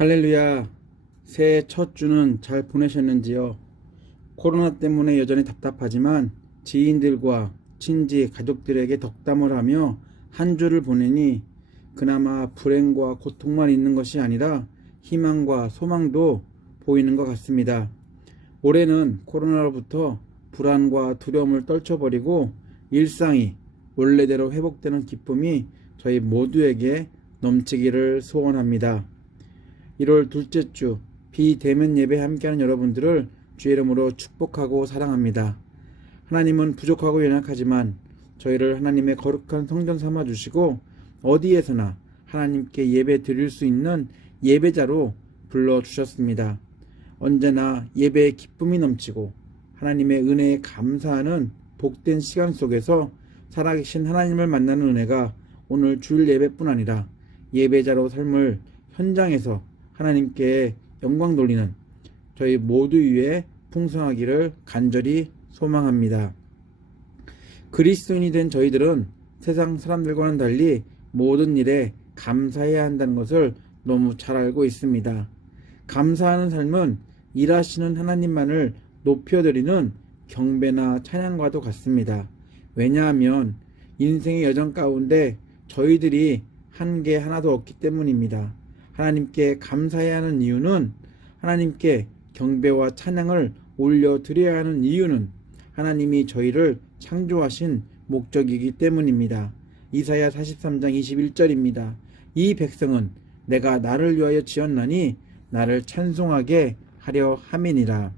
할렐루야. 새해 첫 주는 잘 보내셨는지요? 코로나 때문에 여전히 답답하지만 지인들과 친지, 가족들에게 덕담을 하며 한 주를 보내니 그나마 불행과 고통만 있는 것이 아니라 희망과 소망도 보이는 것 같습니다. 올해는 코로나로부터 불안과 두려움을 떨쳐버리고 일상이 원래대로 회복되는 기쁨이 저희 모두에게 넘치기를 소원합니다. 1월 둘째 주 비대면 예배 함께하는 여러분들을 주의 이름으로 축복하고 사랑합니다. 하나님은 부족하고 연약하지만 저희를 하나님의 거룩한 성전 삼아 주시고 어디에서나 하나님께 예배 드릴 수 있는 예배자로 불러주셨습니다. 언제나 예배의 기쁨이 넘치고 하나님의 은혜에 감사하는 복된 시간 속에서 살아계신 하나님을 만나는 은혜가 오늘 주일 예배뿐 아니라 예배자로 삶을 현장에서 하나님께 영광 돌리는 저희 모두 위에 풍성하기를 간절히 소망합니다. 그리스도인이 된 저희들은 세상 사람들과는 달리 모든 일에 감사해야 한다는 것을 너무 잘 알고 있습니다. 감사하는 삶은 일하시는 하나님만을 높여드리는 경배나 찬양과도 같습니다. 왜냐하면 인생의 여정 가운데 저희들이 한 게 하나도 없기 때문입니다. 하나님께 감사해야 하는 이유는 하나님께 경배와 찬양을 올려드려야 하는 이유는 하나님이 저희를 창조하신 목적이기 때문입니다. 이사야 43장 21절입니다. 이 백성은 내가 나를 위하여 지었나니 나를 찬송하게 하려 함이니라.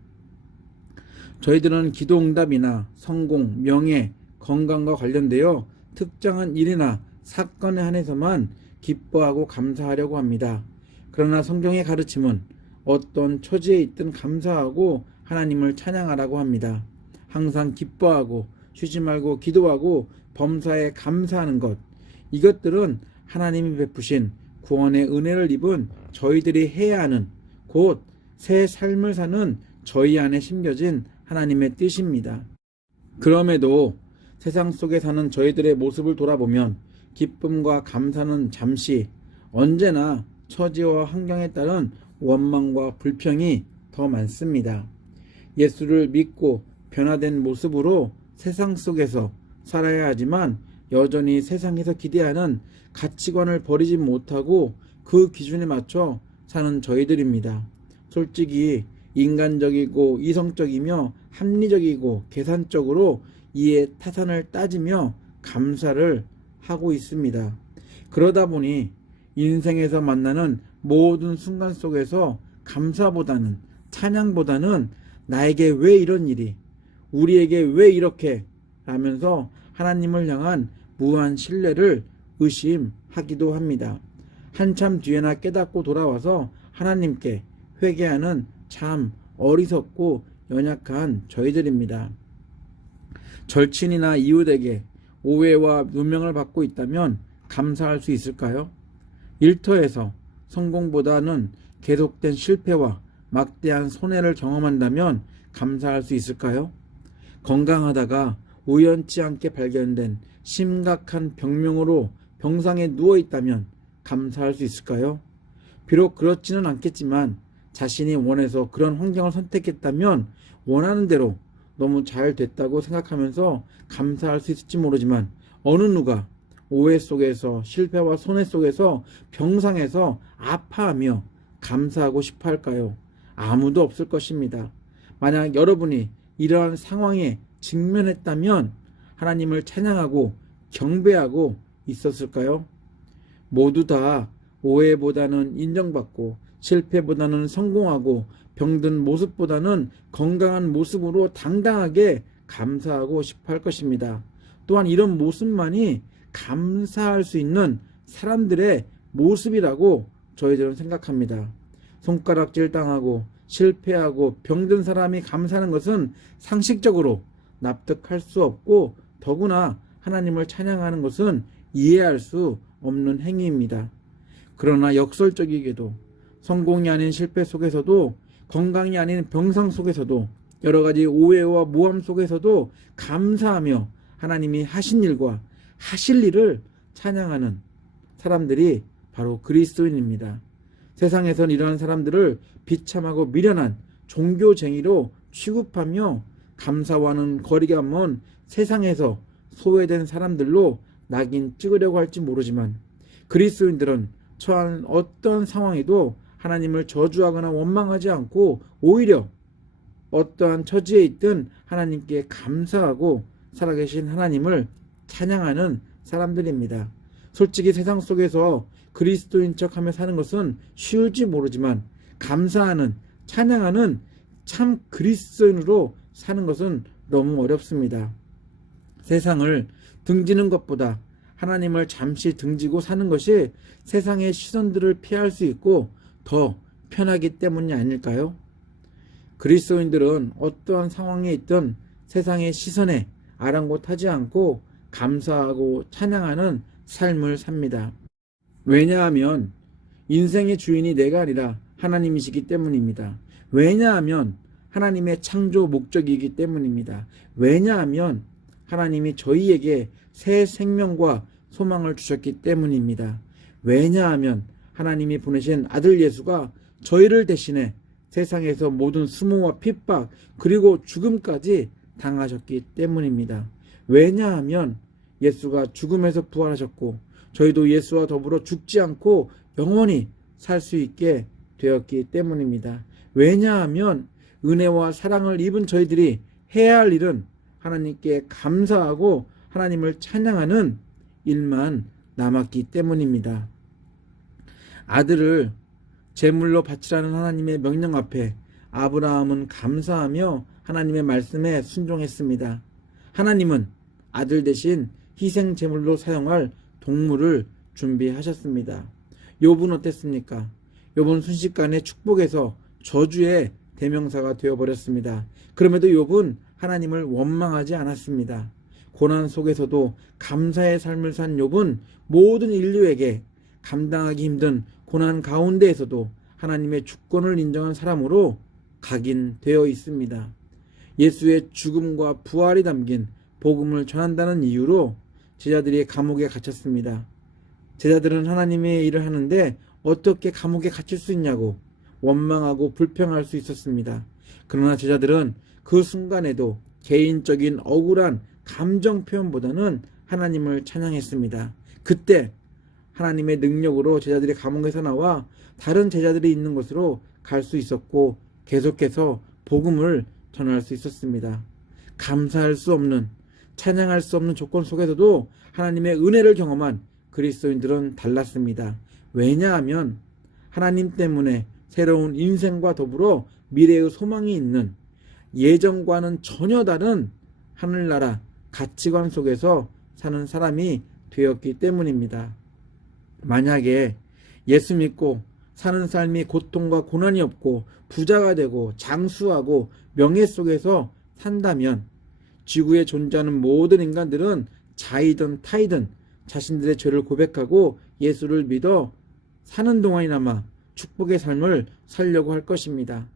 저희들은 기도응답이나 성공, 명예, 건강과 관련되어 특정한 일이나 사건에 한해서만 기뻐하고 감사하려고 합니다. 그러나 성경의 가르침은 어떤 처지에 있든 감사하고 하나님을 찬양하라고 합니다. 항상 기뻐하고 쉬지 말고 기도하고 범사에 감사하는 것, 이것들은 하나님이 베푸신 구원의 은혜를 입은 저희들이 해야 하는 곧 새 삶을 사는 저희 안에 심겨진 하나님의 뜻입니다. 그럼에도 세상 속에 사는 저희들의 모습을 돌아보면 기쁨과 감사는 잠시, 언제나 처지와 환경에 따른 원망과 불평이 더 많습니다. 예수를 믿고 변화된 모습으로 세상 속에서 살아야 하지만 여전히 세상에서 기대하는 가치관을 버리지 못하고 그 기준에 맞춰 사는 저희들입니다. 솔직히 인간적이고 이성적이며 합리적이고 계산적으로 이에 타산을 따지며 감사를 하고 있습니다. 그러다 보니 인생에서 만나는 모든 순간 속에서 감사보다는 찬양보다는 나에게 왜 이런 일이, 우리에게 왜 이렇게 라면서 하나님을 향한 무한 신뢰를 의심하기도 합니다. 한참 뒤에나 깨닫고 돌아와서 하나님께 회개하는 참 어리석고 연약한 저희들입니다. 절친이나 이웃에게 오해와 누명을 받고 있다면 감사할 수 있을까요? 일터에서 성공보다는 계속된 실패와 막대한 손해를 경험한다면 감사할 수 있을까요? 건강하다가 우연치 않게 발견된 심각한 병명으로 병상에 누워있다면 감사할 수 있을까요? 비록 그렇지는 않겠지만 자신이 원해서 그런 환경을 선택했다면 원하는 대로 너무 잘 됐다고 생각하면서 감사할 수 있을지 모르지만 어느 누가 오해 속에서 실패와 손해 속에서 병상에서 아파하며 감사하고 싶어 할까요? 아무도 없을 것입니다. 만약 여러분이 이러한 상황에 직면했다면 하나님을 찬양하고 경배하고 있었을까요? 모두 다 오해보다는 인정받고 실패보다는 성공하고 병든 모습보다는 건강한 모습으로 당당하게 감사하고 싶어 할 것입니다. 또한 이런 모습만이 감사할 수 있는 사람들의 모습이라고 저희들은 생각합니다. 손가락질 당하고 실패하고 병든 사람이 감사하는 것은 상식적으로 납득할 수 없고 더구나 하나님을 찬양하는 것은 이해할 수 없는 행위입니다. 그러나 역설적이게도 성공이 아닌 실패 속에서도 건강이 아닌 병상 속에서도 여러 가지 오해와 모함 속에서도 감사하며 하나님이 하신 일과 하실 일을 찬양하는 사람들이 바로 그리스도인입니다. 세상에선 이러한 사람들을 비참하고 미련한 종교쟁이로 취급하며 감사와는 거리가 먼 세상에서 소외된 사람들로 낙인 찍으려고 할지 모르지만, 그리스도인들은 처한 어떤 상황에도 하나님을 저주하거나 원망하지 않고 오히려 어떠한 처지에 있든 하나님께 감사하고 살아계신 하나님을 찬양하는 사람들입니다. 솔직히 세상 속에서 그리스도인 척하며 사는 것은 쉬울지 모르지만, 감사하는, 찬양하는 참 그리스도인으로 사는 것은 너무 어렵습니다. 세상을 등지는 것보다 하나님을 잠시 등지고 사는 것이 세상의 시선들을 피할 수 있고 더 편하기 때문이 아닐까요? 그리스도인들은 어떠한 상황에 있든 세상의 시선에 아랑곳하지 않고 감사하고 찬양하는 삶을 삽니다. 왜냐하면 인생의 주인이 내가 아니라 하나님이시기 때문입니다. 왜냐하면 하나님의 창조 목적이기 때문입니다. 왜냐하면 하나님이 저희에게 새 생명과 소망을 주셨기 때문입니다. 왜냐하면 하나님이 보내신 아들 예수가 저희를 대신해 세상에서 모든 수모와 핍박 그리고 죽음까지 당하셨기 때문입니다. 왜냐하면 예수가 죽음에서 부활하셨고 저희도 예수와 더불어 죽지 않고 영원히 살 수 있게 되었기 때문입니다. 왜냐하면 은혜와 사랑을 입은 저희들이 해야 할 일은 하나님께 감사하고 하나님을 찬양하는 일만 남았기 때문입니다. 아들을 제물로 바치라는 하나님의 명령 앞에 아브라함은 감사하며 하나님의 말씀에 순종했습니다. 하나님은 아들 대신 희생 제물로 사용할 동물을 준비하셨습니다. 욥은 어땠습니까? 욥은 순식간에 축복에서 저주의 대명사가 되어버렸습니다. 그럼에도 욥은 하나님을 원망하지 않았습니다. 고난 속에서도 감사의 삶을 산 욥은 모든 인류에게 감당하기 힘든 고난 가운데에서도 하나님의 주권을 인정한 사람으로 각인되어 있습니다. 예수의 죽음과 부활이 담긴 복음을 전한다는 이유로 제자들이 감옥에 갇혔습니다. 제자들은 하나님의 일을 하는데 어떻게 감옥에 갇힐 수 있냐고 원망하고 불평할 수 있었습니다. 그러나 제자들은 그 순간에도 개인적인 억울한 감정 표현보다는 하나님을 찬양했습니다. 그때 하나님의 능력으로 제자들이 감옥에서 나와 다른 제자들이 있는 곳으로 갈 수 있었고 계속해서 복음을 전할 수 있었습니다. 감사할 수 없는, 찬양할 수 없는 조건 속에서도 하나님의 은혜를 경험한 그리스도인들은 달랐습니다. 왜냐하면 하나님 때문에 새로운 인생과 더불어 미래의 소망이 있는, 예전과는 전혀 다른 하늘나라 가치관 속에서 사는 사람이 되었기 때문입니다. 만약에 예수 믿고 사는 삶이 고통과 고난이 없고 부자가 되고 장수하고 명예 속에서 산다면 지구에 존재하는 모든 인간들은 자이든 타이든 자신들의 죄를 고백하고 예수를 믿어 사는 동안이나마 축복의 삶을 살려고 할 것입니다.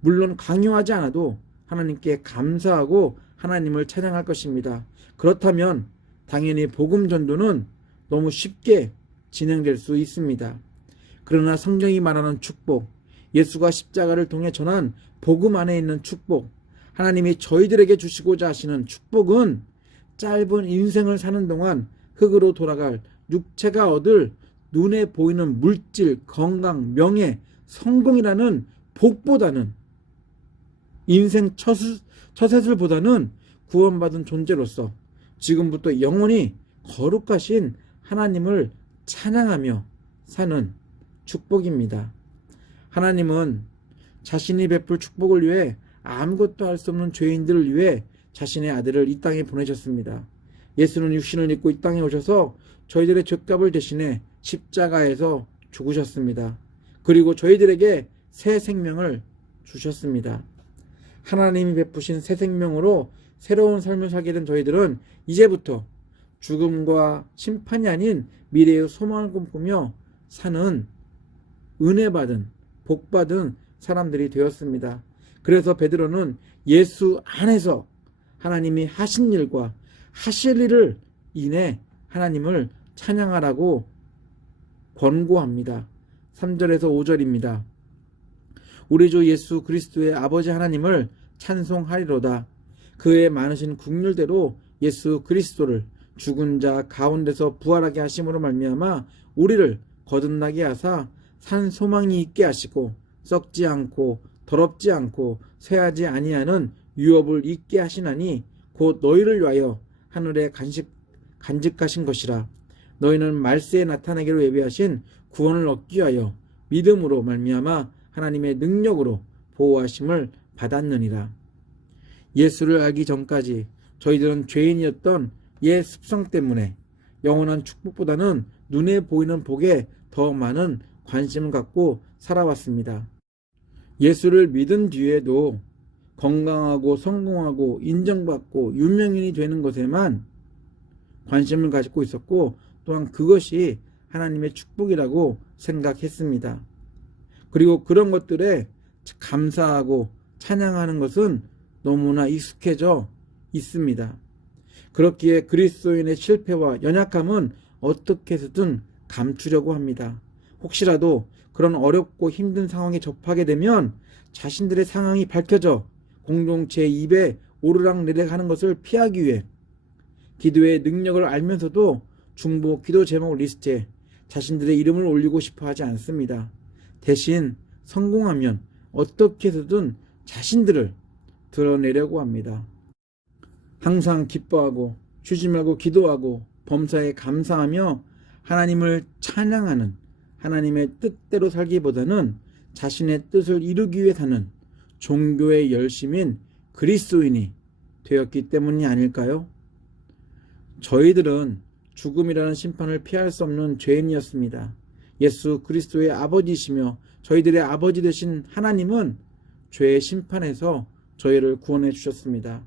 물론 강요하지 않아도 하나님께 감사하고 하나님을 찬양할 것입니다. 그렇다면 당연히 복음 전도는 너무 쉽게 진행될 수 있습니다. 그러나 성경이 말하는 축복, 예수가 십자가를 통해 전한 복음 안에 있는 축복, 하나님이 저희들에게 주시고자 하시는 축복은 짧은 인생을 사는 동안 흙으로 돌아갈 육체가 얻을 눈에 보이는 물질, 건강, 명예, 성공이라는 복보다는, 인생 처세술보다는 구원받은 존재로서 지금부터 영원히 거룩하신 하나님을 찬양하며 사는 축복입니다. 하나님은 자신이 베풀 축복을 위해 아무것도 할 수 없는 죄인들을 위해 자신의 아들을 이 땅에 보내셨습니다. 예수는 육신을 입고 이 땅에 오셔서 저희들의 죄값을 대신해 십자가에서 죽으셨습니다. 그리고 저희들에게 새 생명을 주셨습니다. 하나님이 베푸신 새 생명으로 새로운 삶을 살게 된 저희들은 이제부터 죽음과 심판이 아닌 미래의 소망을 꿈꾸며 사는 은혜받은, 복받은 사람들이 되었습니다. 그래서 베드로는 예수 안에서 하나님이 하신 일과 하실 일을 인해 하나님을 찬양하라고 권고합니다. 3절에서 5절입니다. 우리 주 예수 그리스도의 아버지 하나님을 찬송하리로다. 그의 많으신 국률대로 예수 그리스도를 죽은 자 가운데서 부활하게 하심으로 말미암아 우리를 거듭나게 하사 산 소망이 있게 하시고 썩지 않고 더럽지 않고 쇠하지 아니하는 유업을 있게 하시나니 곧 너희를 위하여 하늘에 간직하신 것이라. 너희는 말세에 나타나기로 예비하신 구원을 얻기 위하여 믿음으로 말미암아 하나님의 능력으로 보호하심을 받았느니라. 예수를 알기 전까지 저희들은 죄인이었던 옛 습성 때문에 영원한 축복보다는 눈에 보이는 복에 더 많은 관심을 갖고 살아왔습니다. 예수를 믿은 뒤에도 건강하고 성공하고 인정받고 유명인이 되는 것에만 관심을 가지고 있었고 또한 그것이 하나님의 축복이라고 생각했습니다. 그리고 그런 것들에 감사하고 찬양하는 것은 너무나 익숙해져 있습니다. 그렇기에 그리스도인의 실패와 연약함은 어떻게 해서든 감추려고 합니다. 혹시라도 그런 어렵고 힘든 상황에 접하게 되면 자신들의 상황이 밝혀져 공동체의 입에 오르락내리락 하는 것을 피하기 위해 기도의 능력을 알면서도 중보 기도 제목 리스트에 자신들의 이름을 올리고 싶어 하지 않습니다. 대신 성공하면 어떻게 해서든 자신들을 드러내려고 합니다. 항상 기뻐하고 쉬지 말고 기도하고 범사에 감사하며 하나님을 찬양하는 하나님의 뜻대로 살기보다는 자신의 뜻을 이루기 위해 사는 종교의 열심인 그리스도인이 되었기 때문이 아닐까요? 저희들은 죽음이라는 심판을 피할 수 없는 죄인이었습니다. 예수 그리스도의 아버지이시며 저희들의 아버지 되신 하나님은 죄의 심판에서 저희를 구원해 주셨습니다.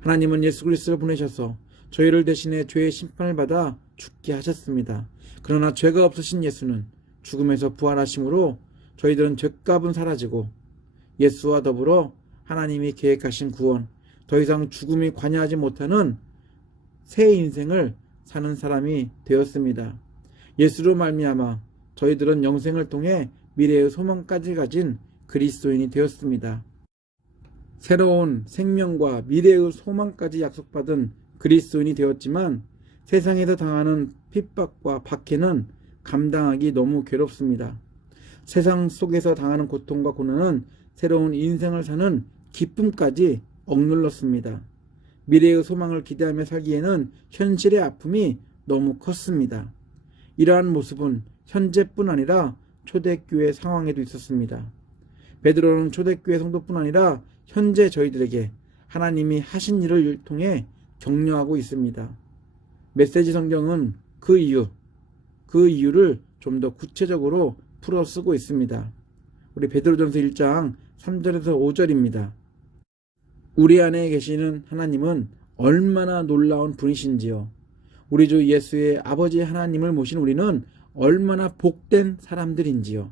하나님은 예수 그리스도를 보내셔서 저희를 대신해 죄의 심판을 받아 죽게 하셨습니다. 그러나 죄가 없으신 예수는 죽음에서 부활하심으로 저희들은 죄값은 사라지고 예수와 더불어 하나님이 계획하신 구원, 더 이상 죽음이 관여하지 못하는 새 인생을 사는 사람이 되었습니다. 예수로 말미암아 저희들은 영생을 통해 미래의 소망까지 가진 그리스도인이 되었습니다. 새로운 생명과 미래의 소망까지 약속받은 그리스도인이 되었지만 세상에서 당하는 핍박과 박해는 감당하기 너무 괴롭습니다. 세상 속에서 당하는 고통과 고난은 새로운 인생을 사는 기쁨까지 억눌렀습니다. 미래의 소망을 기대하며 살기에는 현실의 아픔이 너무 컸습니다. 이러한 모습은 현재뿐 아니라 초대교회 상황에도 있었습니다. 베드로는 초대교회 성도뿐 아니라 현재 저희들에게 하나님이 하신 일을 통해 격려하고 있습니다. 메시지 성경은 그 이유를 좀 더 구체적으로 풀어 쓰고 있습니다. 우리 베드로전서 1장 3절에서 5절입니다. 우리 안에 계시는 하나님은 얼마나 놀라운 분이신지요. 우리 주 예수의 아버지 하나님을 모신 우리는 얼마나 복된 사람들인지요.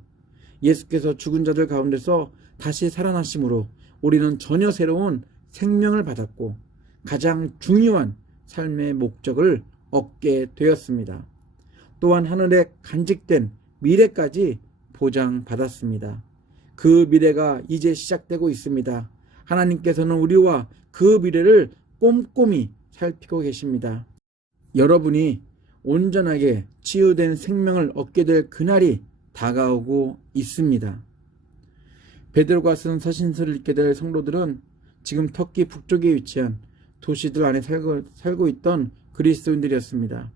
예수께서 죽은 자들 가운데서 다시 살아나심으로 우리는 전혀 새로운 생명을 받았고 가장 중요한 삶의 목적을 얻게 되었습니다. 또한 하늘에 간직된 미래까지 보장받았습니다. 그 미래가 이제 시작되고 있습니다. 하나님께서는 우리와 그 미래를 꼼꼼히 살피고 계십니다. 여러분이 온전하게 치유된 생명을 얻게 될 그날이 다가오고 있습니다. 베드로가 쓴 서신서를 읽게 될 성도들은 지금 터키 북쪽에 위치한 도시들 안에 살고 있던 그리스도인들이었습니다.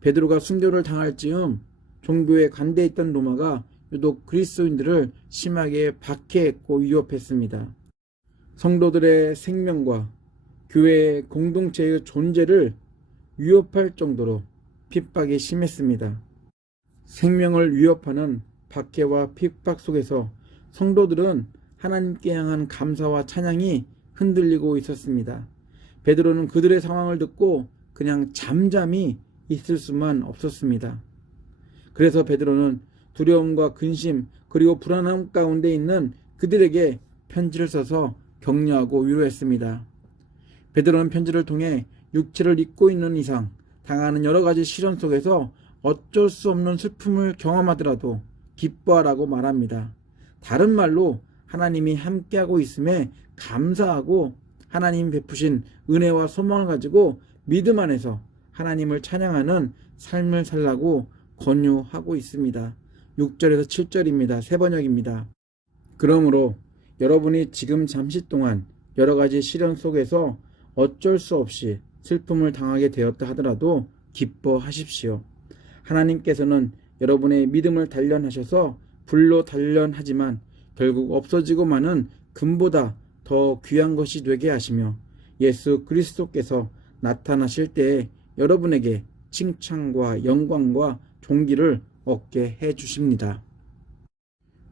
베드로가 순교를 당할 즈음 종교에 관대했던 로마가 유독 그리스도인들을 심하게 박해했고 위협했습니다. 성도들의 생명과 교회의 공동체의 존재를 위협할 정도로 핍박이 심했습니다. 생명을 위협하는 박해와 핍박 속에서 성도들은 하나님께 향한 감사와 찬양이 흔들리고 있었습니다. 베드로는 그들의 상황을 듣고 그냥 잠잠히 있을 수만 없었습니다. 그래서 베드로는 두려움과 근심 그리고 불안함 가운데 있는 그들에게 편지를 써서 격려하고 위로했습니다. 베드로는 편지를 통해 육체를 입고 있는 이상 당하는 여러 가지 시련 속에서 어쩔 수 없는 슬픔을 경험하더라도 기뻐하라고 말합니다. 다른 말로 하나님이 함께하고 있음에 감사하고 하나님 베푸신 은혜와 소망을 가지고 믿음 안에서 하나님을 찬양하는 삶을 살라고 권유하고 있습니다. 6절에서 7절입니다. 새 번역입니다. 그러므로 여러분이 지금 잠시 동안 여러 가지 시련 속에서 어쩔 수 없이 슬픔을 당하게 되었다 하더라도 기뻐하십시오. 하나님께서는 여러분의 믿음을 단련하셔서 불로 단련하지만 결국 없어지고 마는 금보다 더 귀한 것이 되게 하시며 예수 그리스도께서 나타나실 때에 여러분에게 칭찬과 영광과 존귀를 얻게 해 주십니다.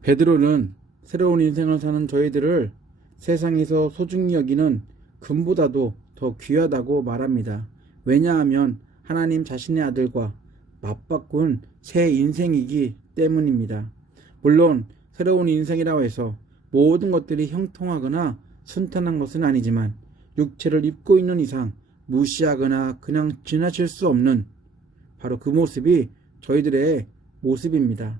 베드로는 새로운 인생을 사는 저희들을 세상에서 소중히 여기는 금보다도 더 귀하다고 말합니다. 왜냐하면 하나님 자신의 아들과 맞바꾼 새 인생이기 때문입니다. 물론 새로운 인생이라고 해서 모든 것들이 형통하거나 순탄한 것은 아니지만 육체를 입고 있는 이상 무시하거나 그냥 지나칠 수 없는 바로 그 모습이 저희들의 모습입니다.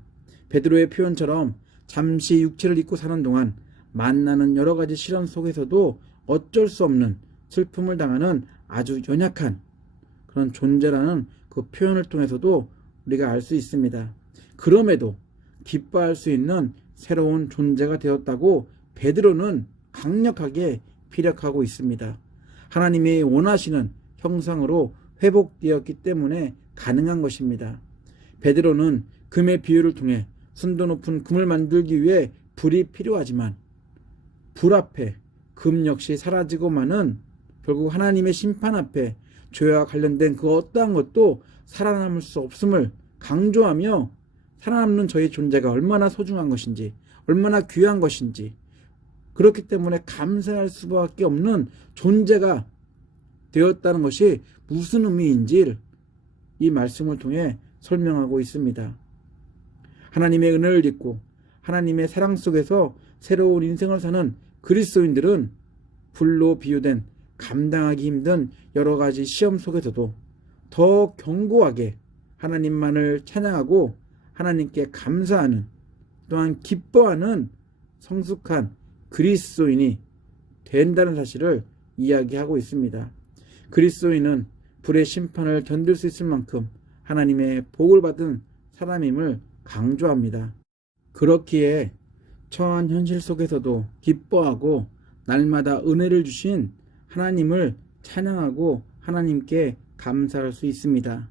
베드로의 표현처럼 잠시 육체를 입고 사는 동안 만나는 여러 가지 시련 속에서도 어쩔 수 없는 슬픔을 당하는 아주 연약한 그런 존재라는 그 표현을 통해서도 우리가 알 수 있습니다. 그럼에도 기뻐할 수 있는 새로운 존재가 되었다고 베드로는 강력하게 피력하고 있습니다. 하나님이 원하시는 형상으로 회복되었기 때문에 가능한 것입니다. 베드로는 금의 비유를 통해 순도 높은 금을 만들기 위해 불이 필요하지만 불 앞에 금 역시 사라지고 마는 결국 하나님의 심판 앞에 죄와 관련된 그 어떠한 것도 살아남을 수 없음을 강조하며 살아남는 저희 존재가 얼마나 소중한 것인지 얼마나 귀한 것인지 그렇기 때문에 감사할 수밖에 없는 존재가 되었다는 것이 무슨 의미인지 이 말씀을 통해 설명하고 있습니다. 하나님의 은혜를 입고 하나님의 사랑 속에서 새로운 인생을 사는 그리스도인들은 불로 비유된 감당하기 힘든 여러 가지 시험 속에서도 더 견고하게 하나님만을 찬양하고 하나님께 감사하는 또한 기뻐하는 성숙한 그리스도인이 된다는 사실을 이야기하고 있습니다. 그리스도인은 불의 심판을 견딜 수 있을 만큼 하나님의 복을 받은 사람임을 강조합니다. 그렇기에 처한 현실 속에서도 기뻐하고 날마다 은혜를 주신 하나님을 찬양하고 하나님께 감사할 수 있습니다.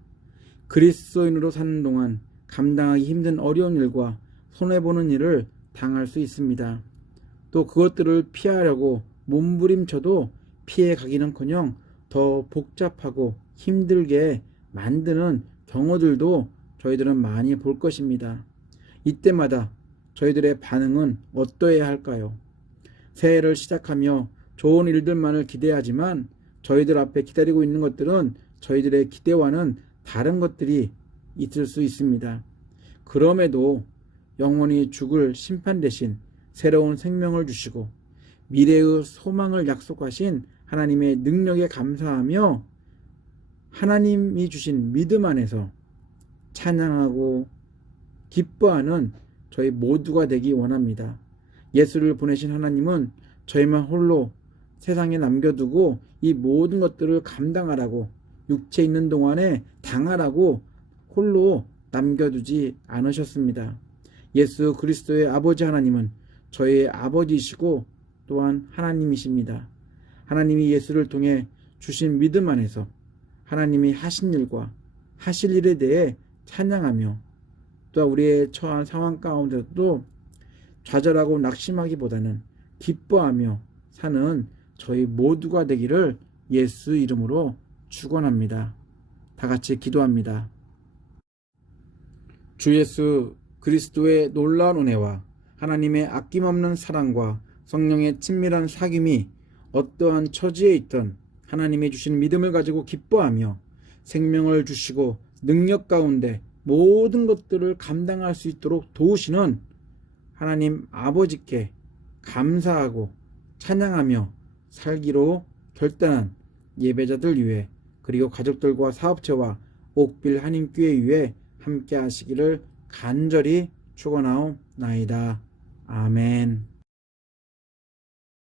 그리스도인으로 사는 동안 감당하기 힘든 어려운 일과 손해보는 일을 당할 수 있습니다. 또 그것들을 피하려고 몸부림쳐도 피해가기는커녕 더 복잡하고 힘들게 만드는 경우들도 저희들은 많이 볼 것입니다. 이때마다 저희들의 반응은 어떠해야 할까요? 새해를 시작하며 좋은 일들만을 기대하지만 저희들 앞에 기다리고 있는 것들은 저희들의 기대와는 다른 것들이 있을 수 있습니다. 그럼에도 영원히 죽을 심판 대신 새로운 생명을 주시고 미래의 소망을 약속하신 하나님의 능력에 감사하며 하나님이 주신 믿음 안에서 찬양하고 기뻐하는 저희 모두가 되기 원합니다. 예수를 보내신 하나님은 저희만 홀로 세상에 남겨두고 이 모든 것들을 감당하라고 육체 있는 동안에 당하라고 홀로 남겨두지 않으셨습니다. 예수 그리스도의 아버지 하나님은 저희의 아버지이시고 또한 하나님이십니다. 하나님이 예수를 통해 주신 믿음 안에서 하나님이 하신 일과 하실 일에 대해 찬양하며 또 우리의 처한 상황 가운데도 좌절하고 낙심하기보다는 기뻐하며 사는 저희 모두가 되기를 예수 이름으로 축원합니다. 다 같이 기도합니다. 주 예수 그리스도의 놀라운 은혜와 하나님의 아낌없는 사랑과 성령의 친밀한 사귐이 어떠한 처지에 있던 하나님이 주신 믿음을 가지고 기뻐하며 생명을 주시고 능력 가운데 모든 것들을 감당할 수 있도록 도우시는 하나님 아버지께 감사하고 찬양하며 살기로 결단한 예배자들 위해 그리고 가족들과 사업체와 옥빌 한인교회 위해 함께 하시기를 간절히 축원하옵나이다. 아멘.